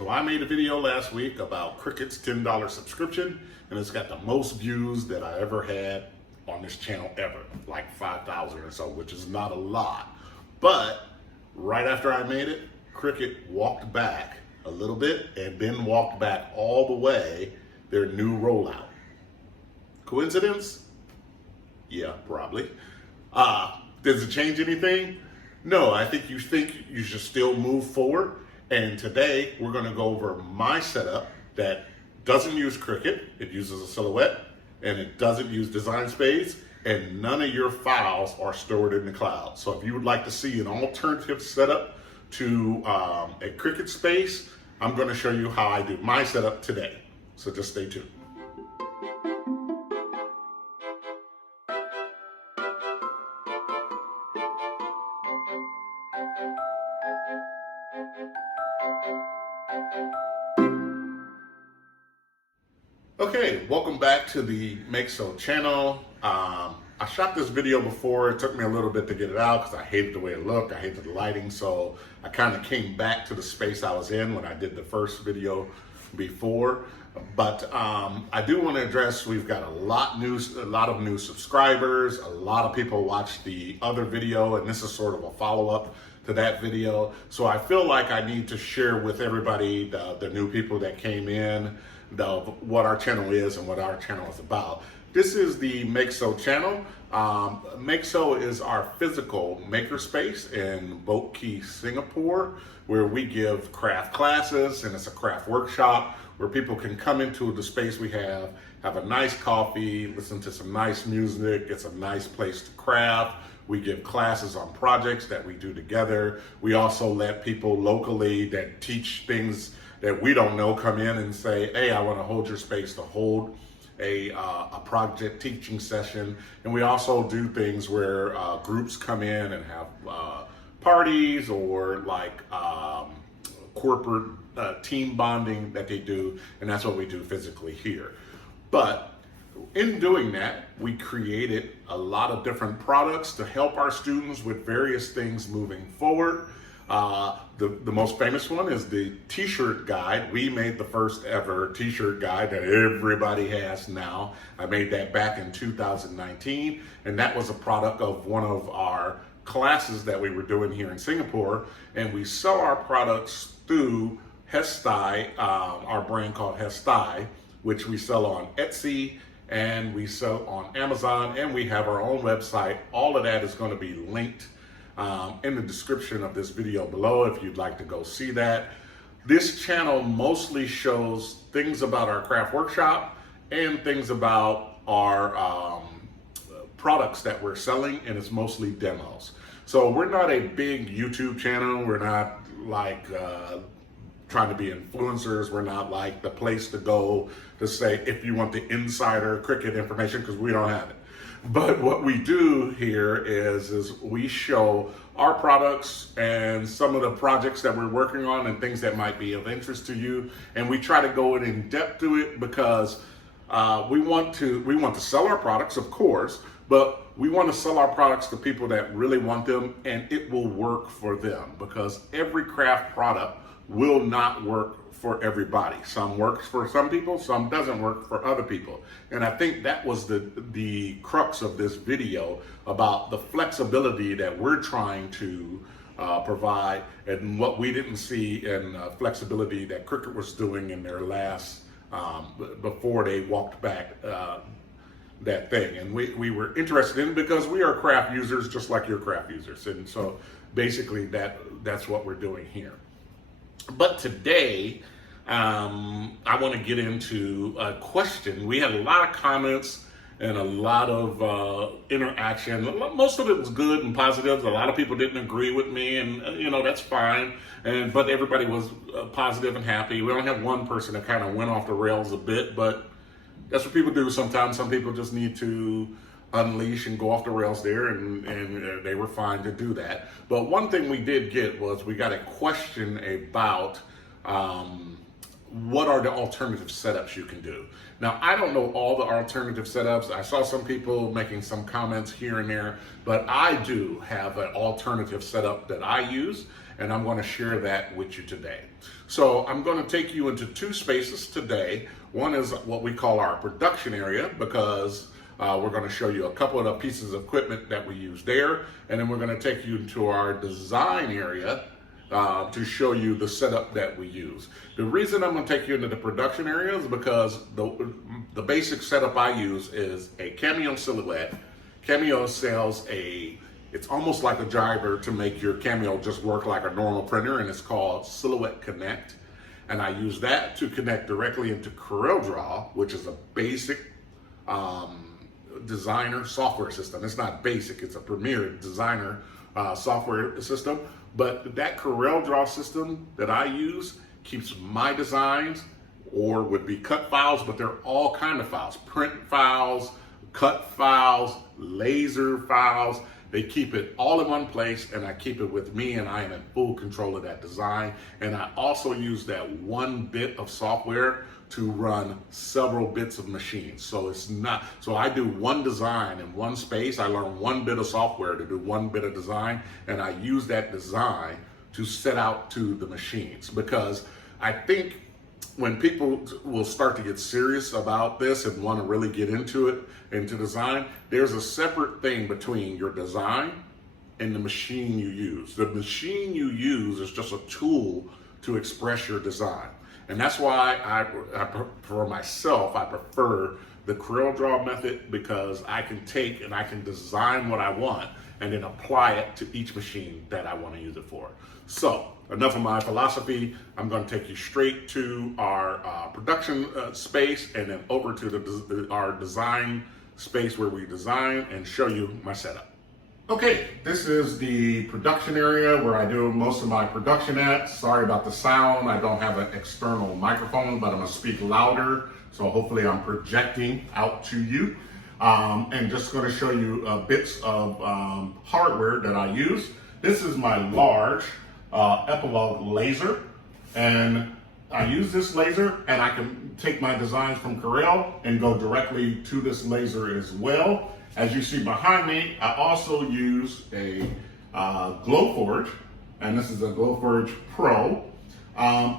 So I made a video last week about Cricut's $10 subscription, and it's got the most views that I ever had on this channel ever, like 5,000 or so, which is not a lot. But right after I made it, Cricut walked back a little bit and then walked back all the way their new rollout. Coincidence? Yeah, probably. Does it change anything? No, I think you should still move forward. And today we're going to go over my setup that doesn't use Cricut. It uses a silhouette, and it doesn't use Design Space, and none of your files are stored in the cloud. So if you would like to see an alternative setup to a Cricut Space, I'm going to show you how I do my setup today. So just stay tuned. Okay, welcome back to the Makeso channel. I shot this video before. It took me a little bit to get it out because I hated the way it looked. I hated the lighting, so I kind of came back to the space I was in when I did the first video before. But I do want to address, we've got a lot of new subscribers. A lot of people watched the other video, and this is sort of a follow-up to that video. So I feel like I need to share with everybody, the new people that came in, what our channel is and what our channel is about. This is the Makeso channel. Makeso is our physical makerspace in Boat Key, Singapore, where we give craft classes, and it's a craft workshop where people can come into the space we have a nice coffee, listen to some nice music. It's a nice place to craft. We give classes on projects that we do together. We also let people locally that teach things that we don't know come in and say, hey, I want to hold your space to hold a project teaching session. And we also do things where groups come in and have parties or like corporate team bonding that they do, and that's what we do physically here. But in doing that, we created a lot of different products to help our students with various things moving forward. The most famous one is the t-shirt guide. We made the first ever t-shirt guide that everybody has now. I made that back in 2019, and that was a product of one of our classes that we were doing here in Singapore. And we sell our products through Hestai, our brand called Hestai, which we sell on Etsy and we sell on Amazon, and we have our own website. All of that is going to be linked in the description of this video below if you'd like to go see that. This channel mostly shows things about our craft workshop and things about our products that we're selling, and it's mostly demos. So we're not a big YouTube channel. We're not like trying to be influencers. We're not like the place to go to say if you want the insider Cricut information, because we don't have it. But what we do here is we show our products and some of the projects that we're working on and things that might be of interest to you. And we try to go in depth to it because we want to sell our products, of course, but we want to sell our products to people that really want them, and it will work for them, because every craft product will not work for everybody. Some works for some people, some doesn't work for other people. And I think that was the crux of this video, about the flexibility that we're trying to provide, and what we didn't see in flexibility that Cricut was doing in their last, before they walked back that thing. And we were interested in it because we are craft users just like you're craft users. And so basically that's what we're doing here. But today, I want to get into a question. We had a lot of comments and a lot of interaction. Most of it was good and positive. A lot of people didn't agree with me, and that's fine. But everybody was positive and happy. We only have one person that kind of went off the rails a bit, but that's what people do sometimes. Some people just need to unleash and go off the rails there, and they were fine to do that. But one thing we did get was we got a question about what are the alternative setups you can do. Now, I don't know all the alternative setups. I saw some people making some comments here and there, but I do have an alternative setup that I use, and I'm going to share that with you today. So I'm going to take you into two spaces today. One is what we call our production area, because we're going to show you a couple of the pieces of equipment that we use there, and then we're going to take you into our design area to show you the setup that we use. The reason I'm going to take you into the production area is because the basic setup I use is a Cameo silhouette. Cameo sells it's almost like a driver to make your Cameo just work like a normal printer, and it's called Silhouette Connect. And I use that to connect directly into CorelDraw, which is a basic designer software system. It's not basic, it's a premier designer software system. But that CorelDraw system that I use keeps my designs, or would be cut files, but they're all kind of files, print files, cut files, laser files. They keep it all in one place, and I keep it with me, and I am in full control of that design. And I also use that one bit of software to run several bits of machines. So I do one design in one space. I learn one bit of software to do one bit of design, and I use that design to set out to the machines. Because I think when people will start to get serious about this and want to really get into design, there's a separate thing between your design and the machine you use. The machine you use is just a tool to express your design. And that's why for myself, I prefer the CorelDraw method, because I can take and I can design what I want and then apply it to each machine that I want to use it for. So enough of my philosophy. I'm going to take you straight to our production space, and then over to our design space where we design, and show you my setup. Okay, this is the production area where I do most of my production at. Sorry about the sound. I don't have an external microphone, but I'm going to speak louder, so hopefully I'm projecting out to you. And just going to show you bits of hardware that I use. This is my large Epilogue laser, and I use this laser, and I can take my designs from Corel and go directly to this laser as well. As you see behind me, I also use a Glowforge, and this is a Glowforge Pro.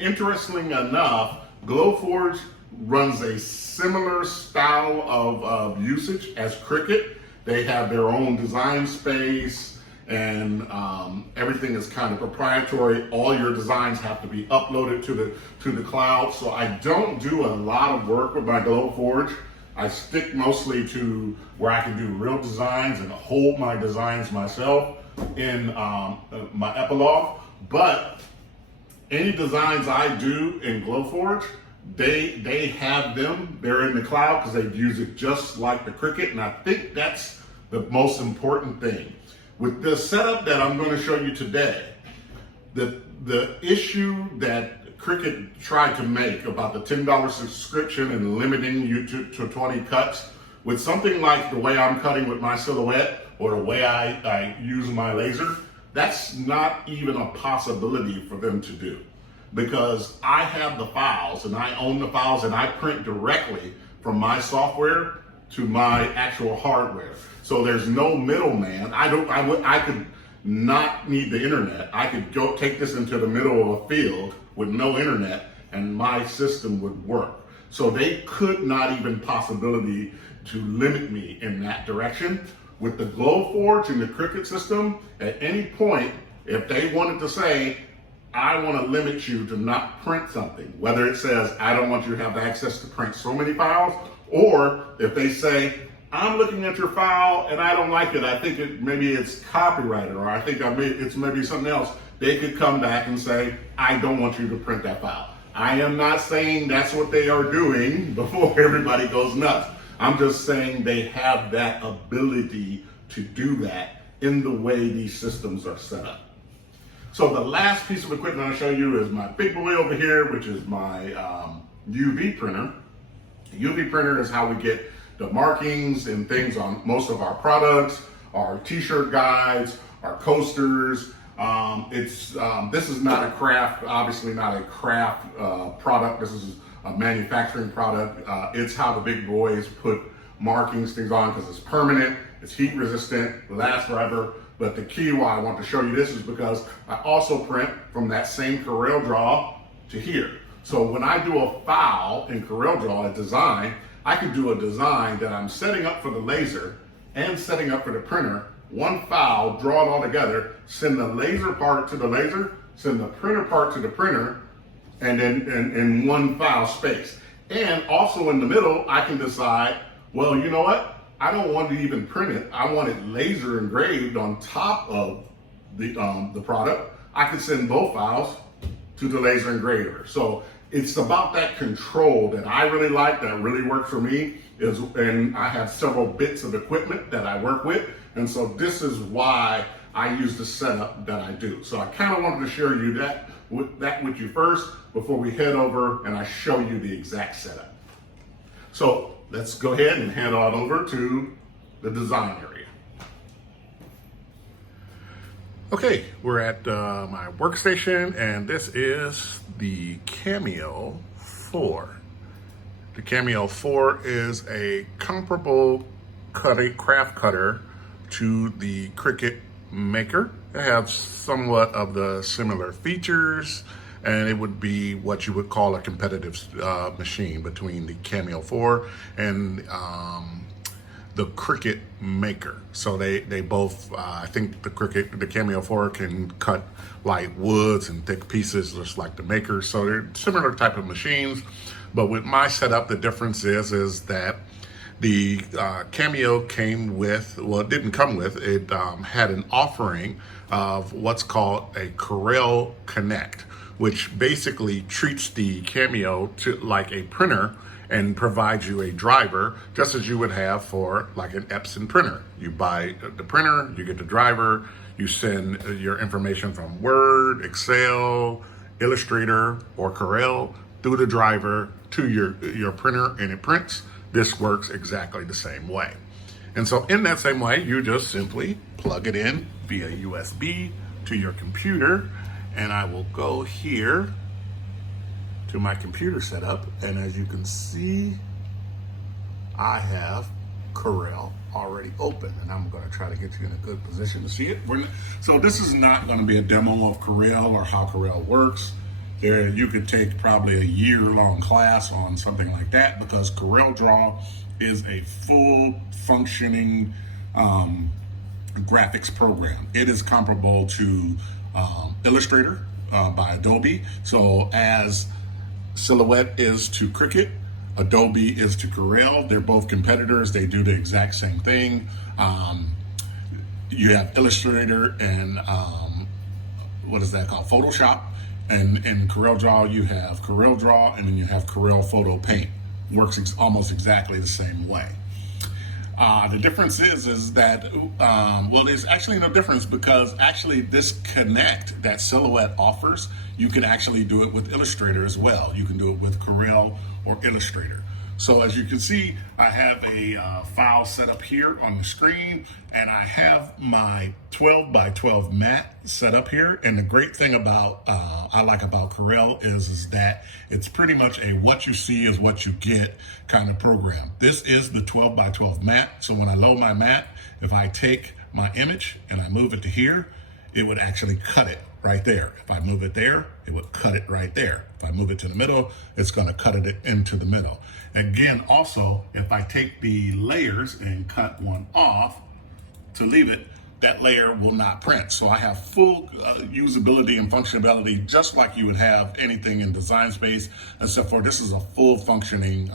Interestingly enough, Glowforge runs a similar style of usage as Cricut. They have their own design space, and everything is kind of proprietary. All your designs have to be uploaded to the cloud. So I don't do a lot of work with my Glowforge. I stick mostly to where I can do real designs and hold my designs myself in my Epilogue. But any designs I do in Glowforge, they have them. They're in the cloud because they use it just like the Cricut, and I think that's the most important thing. With the setup that I'm going to show you today, the issue that Cricut tried to make about the $10 subscription and limiting you to 20 cuts, with something like the way I'm cutting with my silhouette or the way I use my laser, that's not even a possibility for them to do. Because I have the files, and I own the files, and I print directly from my software to my actual hardware. So there's no middleman. I could not need the internet. I could go take this into the middle of a field with no internet, and my system would work. So they could not even possibility to limit me in that direction. With the Glowforge and the Cricut system, at any point, if they wanted to say, I want to limit you to not print something, whether it says, I don't want you to have access to print so many files, or if they say, I'm looking at your file and I don't like it, I think maybe it's copyrighted, or I think it's maybe something else, they could come back and say, I don't want you to print that file. I am not saying that's what they are doing before everybody goes nuts. I'm just saying they have that ability to do that in the way these systems are set up. So the last piece of equipment I'll show you is my big boy over here, which is my UV printer. The UV printer is how we get the markings and things on most of our products, our t-shirt guides, our coasters. This is not a craft, obviously not a craft product. This is a manufacturing product. It's how the big boys put markings, things on, because it's permanent, it's heat resistant, lasts forever. But the key why I want to show you this is because I also print from that same CorelDraw to here. So when I do a file in CorelDraw, a design, I can do a design that I'm setting up for the laser and setting up for the printer. One file, draw it all together, send the laser part to the laser, send the printer part to the printer, and then in one file space. And also in the middle, I can decide, well, you know what? I don't want to even print it. I want it laser engraved on top of the product. I can send both files to the laser engraver. So it's about that control that I really like, that really works for me, and I have several bits of equipment that I work with. And so this is why I use the setup that I do. So I kind of wanted to share you that with you first before we head over and I show you the exact setup. So let's go ahead and head on over to the design area. Okay, we're at my workstation, and this is the Cameo 4. The Cameo 4 is a comparable craft cutter to the Cricut Maker. It has somewhat of the similar features, and it would be what you would call a competitive machine between the Cameo 4 and the Cricut Maker. So they both, I think the Cameo 4 can cut light woods and thick pieces just like the Maker. So they're similar type of machines. But with my setup, the difference is that the Cameo came with, well, it didn't come with, it had an offering of what's called a Corel Connect, which basically treats the Cameo to like a printer and provides you a driver just as you would have for like an Epson printer. You buy the printer, you get the driver, you send your information from Word, Excel, Illustrator, or Corel through the driver to your printer, and it prints. This works exactly the same way. And so in that same way, you just simply plug it in via USB to your computer, and I will go here to my computer setup, and as you can see, I have Corel already open, and I'm going to try to get you in a good position to see it. So this is not going to be a demo of Corel or how Corel works. You could take probably a year-long class on something like that, because CorelDraw is a full functioning graphics program. It is comparable to Illustrator by Adobe. So as Silhouette is to Cricut, Adobe is to Corel. They're both competitors. They do the exact same thing. You have Illustrator and what is that called? Photoshop. And in CorelDraw, you have CorelDraw, and then you have Corel Photo Paint. Works almost exactly the same way. The difference is that, well, there's actually no difference, because actually this Connect that Silhouette offers, you can actually do it with Illustrator as well. You can do it with Corel or Illustrator. So as you can see, I have a file set up here on the screen, and I have my 12 by 12 mat set up here. And the great thing about, I like about Corel is that it's pretty much a what you see is what you get kind of program. This is the 12 by 12 mat. So when I load my mat, if I take my image and I move it to here, it would actually cut it right there. If I move it there, it would cut it right there. If I move it to the middle, it's going to cut it into the middle. Again, also, if I take the layers and cut one off to leave it, that layer will not print. So I have full usability and functionality, just like you would have anything in Design Space, except for this is a full functioning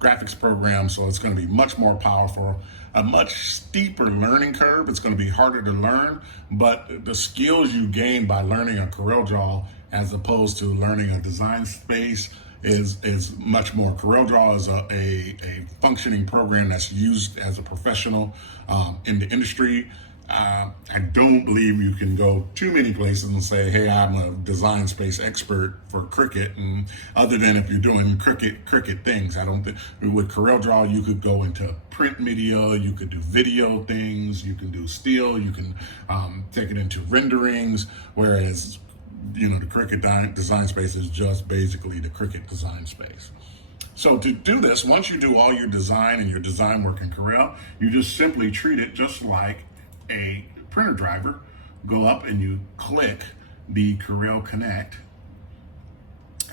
graphics program. So it's going to be much more powerful, a much steeper learning curve. It's going to be harder to learn, but the skills you gain by learning a CorelDraw as opposed to learning a Design Space is much more. CorelDraw is a functioning program that's used as a professional in the industry. I don't believe you can go too many places and say, hey, I'm a Design Space expert for Cricut, and other than if you're doing Cricut things. I don't think with CorelDraw you could go into print media, you could do video things, you can do still, you can take it into renderings, whereas the Cricut Design Space is just basically the Cricut Design Space. So to do this, once you do all your design and your design work in Corel, you just simply treat it just like a printer driver, go up and you click the Corel Connect,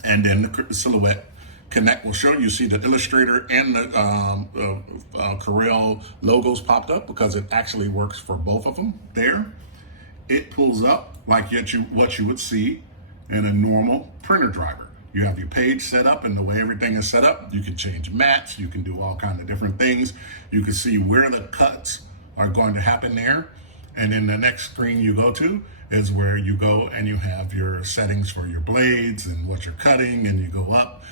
and then the Silhouette Connect will show you. See the Illustrator and the Corel logos popped up because it actually works for both of them there. It pulls up like what you would see in a normal printer driver. You have your page set up, and the way everything is set up, you can change mats, you can do all kinds of different things. You can see where the cuts are going to happen there. And then the next screen you go to is where you go and you have your settings for your blades and what you're cutting, and you go up.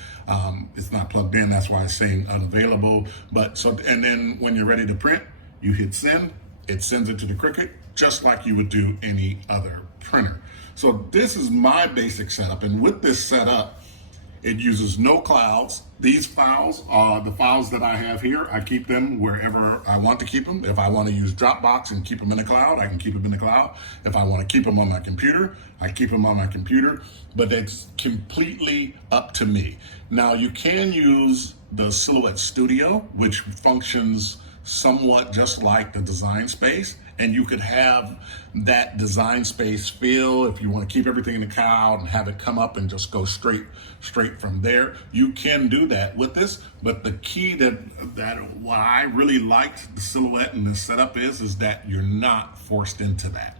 It's not plugged in, that's why it's saying unavailable. And then when you're ready to print, you hit send, it sends it to the Cricut, just like you would do any other printer. So this is my basic setup, and with this setup, it uses no clouds. These files are the files that I have here. I keep them wherever I want to keep them. If I want to use Dropbox and keep them in the cloud, I can keep them in the cloud. If I want to keep them on my computer, I keep them on my computer, but it's completely up to me. Now, you can use the Silhouette Studio, which functions somewhat just like the Design Space, and you could have that Design Space feel if you want to keep everything in the cloud and have it come up and just go straight from there. You can do that with this, but the key that what I really liked the Silhouette and the setup is that you're not forced into that.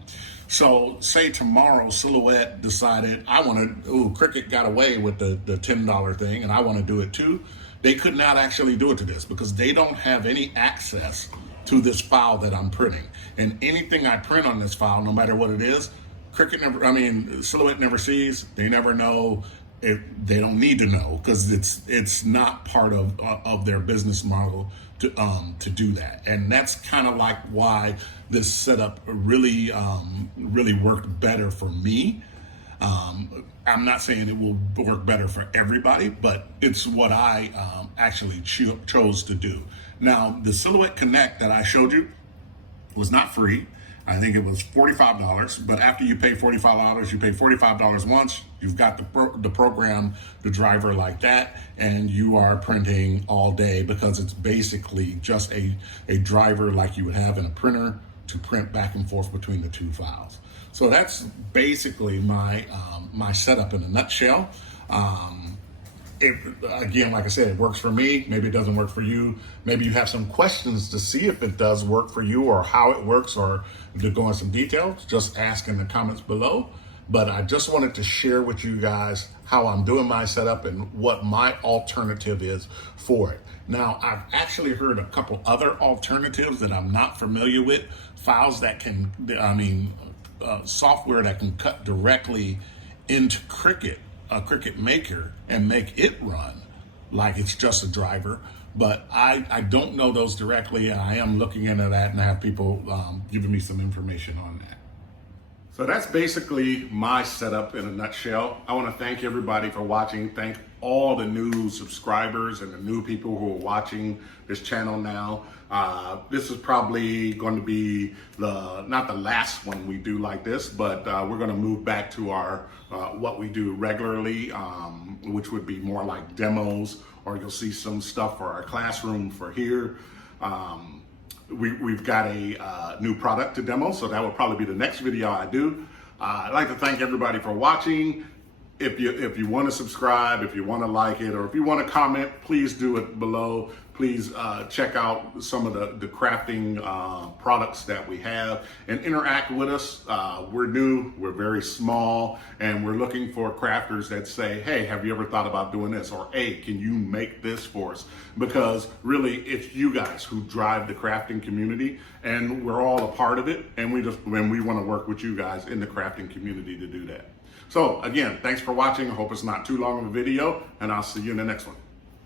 So say tomorrow Silhouette decided Cricut got away with the $10 thing and I want to do it too. They could not actually do it to this because they don't have any access to this file that I'm printing. And anything I print on this file, no matter what it is, Silhouette never sees, they never know, they don't need to know because it's not part of their business model to do that. And that's kind of like why this setup really worked better for me. I'm not saying it will work better for everybody, but it's what I actually chose to do. Now, the Silhouette Connect that I showed you was not free. I think it was $45, but after you pay $45, you pay $45 once, you've got the program, the driver like that, and you are printing all day because it's basically just a driver like you would have in a printer to print back and forth between the two files. So that's basically my setup in a nutshell. Again, like I said, it works for me. Maybe it doesn't work for you. Maybe you have some questions to see if it does work for you or how it works, or to go into some details, just ask in the comments below. But I just wanted to share with you guys how I'm doing my setup and what my alternative is for it. Now, I've actually heard a couple other alternatives that I'm not familiar with, files that can, software that can cut directly into Cricut, a Cricut Maker, and make it run like it's just a driver. But I don't know those directly, and I am looking into that, and I have people giving me some information on that. So that's basically my setup in a nutshell. I want to thank everybody for watching. Thank all the new subscribers and the new people who are watching this channel now. This is probably going to be not the last one we do like this, but we're going to move back to our what we do regularly, which would be more like demos, or you'll see some stuff for our classroom for here. We've got a new product to demo, so that will probably be the next video I do. I'd like to thank everybody for watching. If you want to subscribe, if you want to like it, or if you want to comment, please do it below. Please check out some of the crafting products that we have and interact with us. We're new, we're very small, and we're looking for crafters that say, hey, have you ever thought about doing this? Or, hey, can you make this for us? Because really, it's you guys who drive the crafting community, and we're all a part of it, and we want to work with you guys in the crafting community to do that. So again, thanks for watching. I hope it's not too long of a video, and I'll see you in the next one.